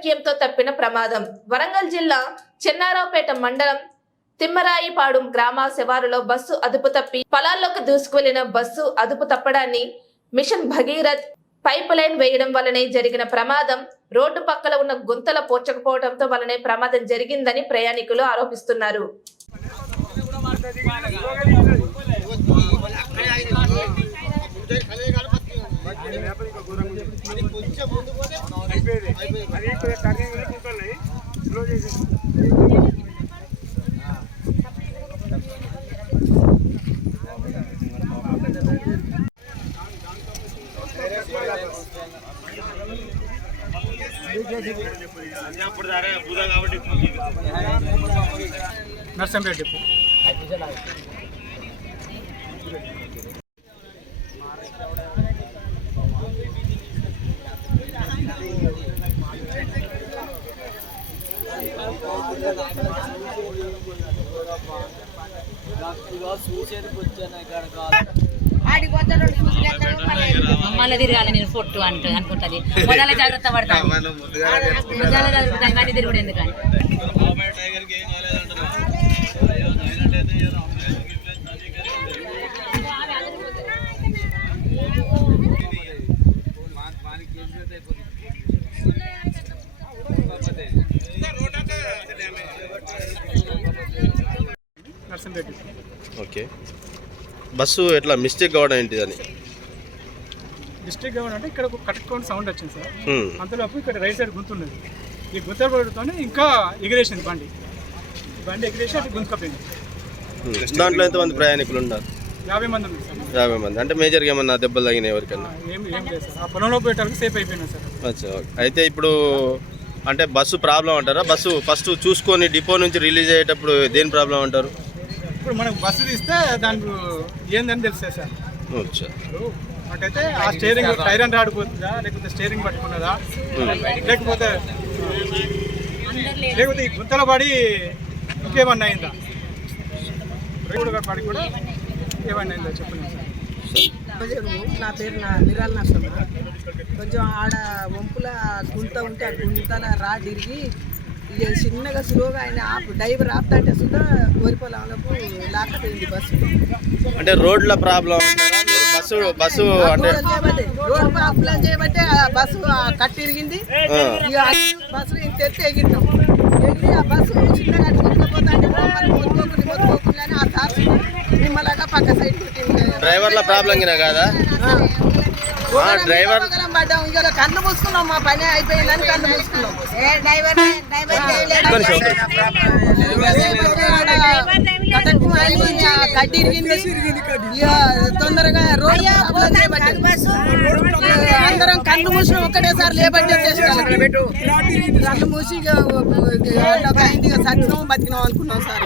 చాకచక్యంతో తప్పిన ప్రమాదం. వరంగల్ జిల్లా చెన్నారావుపేట మండలం తిమ్మరాయిపాడు గ్రామ శివారులో బస్సు అదుపు తప్పి పొలాల్లోకి దూసుకువెళ్లిన బస్సు అదుపు తప్పడాన్ని మిషన్ భగీరథ్ పైప్ లైన్ వేయడం వల్లనే జరిగిన ప్రమాదం. రోడ్డు పక్కల ఉన్న గుంతల పోచకపోవడంతో వల్లనే ప్రమాదం జరిగిందని ప్రయాణికులు ఆరోపిస్తున్నారు. నర్సంపేట మళ్ళీ తిరగాలి నేను ఫోటో అనుకుంటుంది. మొదల జాగ్రత్త పడతాను, మొదల జరుగుతాను కానీ తిరుగుడు ఎందుకని. ఓకే, బస్సు ఎట్లా మిస్టేక్ కావడం ఏంటిదని? మిస్టేక్ కావడం అంటే ఇక్కడ ఒక కట్టుకోండి సౌండ్ వచ్చింది సార్. అంతలోపు ఇక్కడ రైట్ సైడ్ గుంతున్నది. ఈ గుంతల పడుతూనే ఇంకా ఎగిరేసింది బండి ఎగిరేసి అటు గుంతుకపోయింది. దాంట్లో ఎంతమంది ప్రయాణికులు ఉన్నారు? 50 మంది ఉన్నారు సార్. 50 మంది అంటే మేజర్గా ఏమన్నా దెబ్బలు తగినాయి ఎవరికన్నా? ఏం లేదు సార్. ఆ పొలంలో పోయేటానికి సేఫ్ అయిపోయినా సార్. అచ్చా, అయితే ఇప్పుడు అంటే బస్సు ప్రాబ్లం అంటారా? బస్సు ఫస్ట్ చూసుకొని డిపో నుంచి రిలీజ్ అయ్యేటప్పుడు దేని ప్రాబ్లం అంటారు? ఇప్పుడు మనకు బస్సు తీస్తే దానికి ఏందని తెలుస్తుంది సార్. అచ్చా, నాకైతే ఆ స్టీరింగ్ టైరన్ రాడిపోతుందా, లేకపోతే స్టీరింగ్ పట్టుకున్నదా, లేకపోతే ఈ గుంతల పడి ఇంకేమన్నా అయిందా, పడి కూడా ఏమన్నా అయిందా చెప్పండి సార్. నా పేరు నిరాల్ నష్టం. కొంచెం ఆడ వంపుల గుంత ఉంటే ఆ గుంతల రాడ్ ఇరిగి ఇక చిన్నగా స్లోగా ఆయన డ్రైవర్ ఆపుతాంటే సుధా వరి పొలంలోకి లాక్కపోయింది బస్సు. అంటే రోడ్ల ప్రాబ్లం బస్సు అంటే రోడ్ ప్రాబ్లం చేయబట్టే బస్సు కట్టి ఇరిగింది. ఇక బస్సు తెచ్చి ఎగిరినాం. ఎగిరి ఆ బస్సు చిన్నగా కొట్టుకుపోతా మొత్తుకోకుండా ఆ సార్ నిమ్మలాగా పక్క సైడ్ కొట్టింది. డ్రైవర్ల ప్రాబ్లం కదా? డ్రైవర్ పడ్డాం. ఇంకా కన్ను మూసుకున్నాం, మా పని అయిపోయిందని కన్ను మూసుకున్నాం. గడ్డి ఇరిగింది. తొందరగా రోడ్ అందరం కన్ను మూసి ఒకటేసారి లేబట్టి కన్ను మూసి సచ్చినాం బతికినాం అనుకున్నాం సార్.